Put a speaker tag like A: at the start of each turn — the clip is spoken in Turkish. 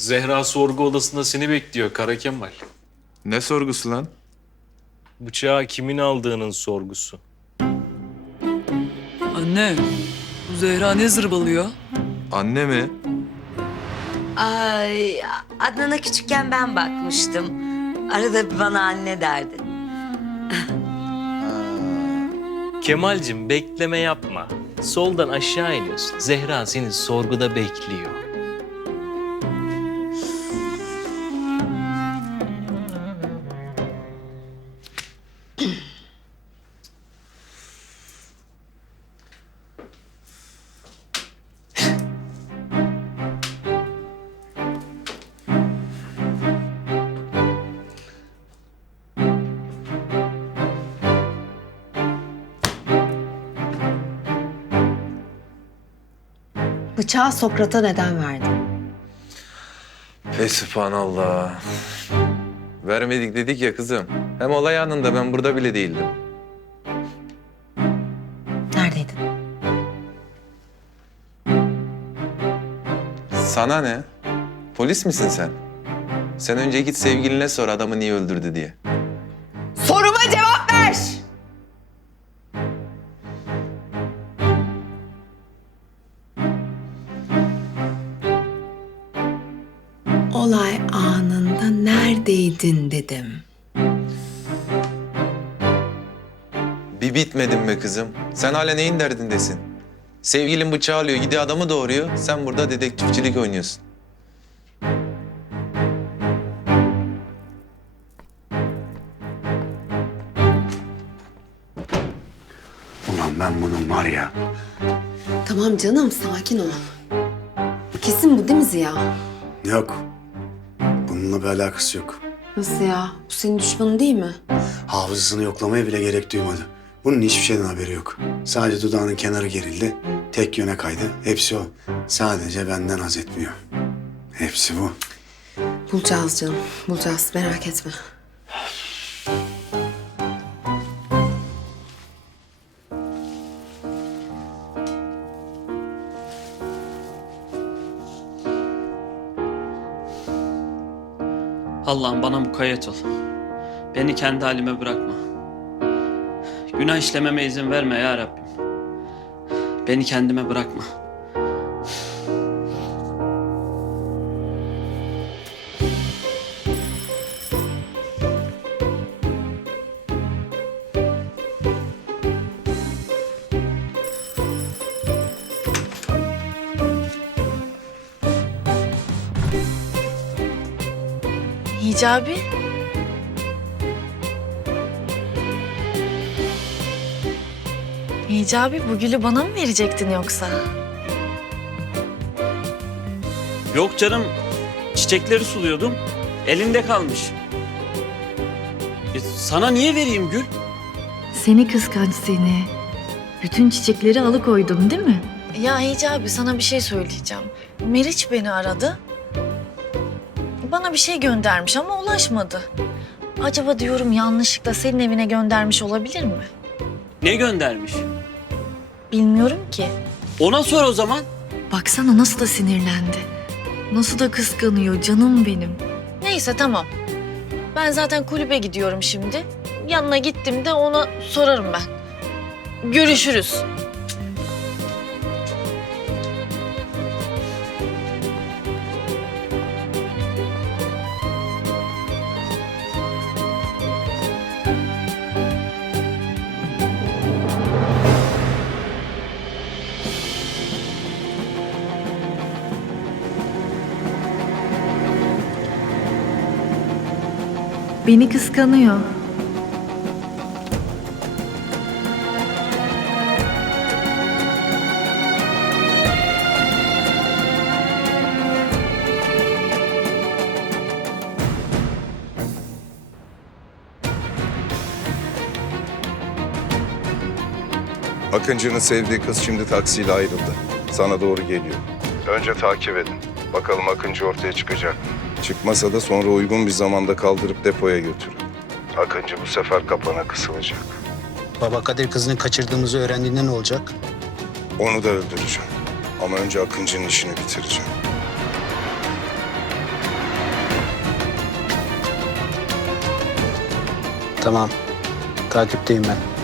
A: Zehra sorgu odasında seni bekliyor Kara Kemal.
B: Ne sorgusu lan?
A: Bıçağı kimin aldığının sorgusu.
C: Anne, bu Zehra ne zırbalıyor?
B: Anne mi?
D: Ay, Adnan'a küçükken ben bakmıştım. Arada bir bana anne derdi.
A: Kemal'cim bekleme yapma. Soldan aşağı iniyorsun. Zehra seni sorguda bekliyor.
E: Bıçağı Sokrat'a neden verdin?
B: Fesubhanallah. Vermedik dedik ya kızım. Hem olay anında ben burada bile değildim.
E: Neredeydin?
B: Sana ne? Polis misin sen? Sen önce git sevgiline sor adamı niye öldürdü diye.
E: Soruma cevap ver! Olay anında neredeydin dedim.
B: Bir bitmedin be kızım. Sen hala neyin derdindesin? Sevgilin bıçağı alıyor, gidiyor adamı doğuruyor. Sen burada dedektifçilik oynuyorsun.
F: Ulan ben bunun var ya.
E: Tamam canım, sakin ol. Kesin bu değil mi Ziya?
F: Yok. Bununla bir alakası yok.
E: Nasıl ya? Bu senin düşmanın değil mi?
F: Hafızasını yoklamaya bile gerek duymadı. Bunun hiçbir şeyden haberi yok. Sadece dudağının kenarı gerildi. Tek yöne kaydı. Hepsi o. Sadece benden haz etmiyor. Hepsi bu.
E: Bulacağız canım, bulacağız. Merak etme.
G: Allah'ım bana mukayyet ol. Beni kendi halime bırakma. Günah işlememe izin verme ya Rabbim. Beni kendime bırakma.
H: Hicabi. Hicabi bu gülü bana mı verecektin yoksa?
G: Yok canım, çiçekleri suluyordum. Elinde kalmış. Sana niye vereyim gül?
I: Seni kıskanç seni. Bütün çiçekleri alıkoydum değil mi?
H: Ya Hicabi sana bir şey söyleyeceğim. Meriç beni aradı. Bana bir şey göndermiş ama ulaşmadı. Acaba diyorum yanlışlıkla senin evine göndermiş olabilir mi?
G: Ne göndermiş?
H: Bilmiyorum ki.
G: Ona sor o zaman.
I: Baksana nasıl da sinirlendi. Nasıl da kıskanıyor canım benim.
H: Neyse tamam. Ben zaten kulübe gidiyorum şimdi. Yanına gittim de ona sorarım ben. Görüşürüz.
I: Beni kıskanıyor.
J: Akıncı'nın sevdiği kız şimdi taksiyle ayrıldı. Sana doğru geliyor. Önce takip edin. Bakalım Akıncı ortaya çıkacak mı? Çıkmasa da sonra uygun bir zamanda kaldırıp depoya götürün. Akıncı bu sefer kapana kısılacak.
F: Baba Kadir kızını kaçırdığımızı öğrendiğinde ne olacak?
J: Onu da öldüreceğim. Ama önce Akıncı'nın işini bitireceğim.
K: Tamam. Takipteyim ben.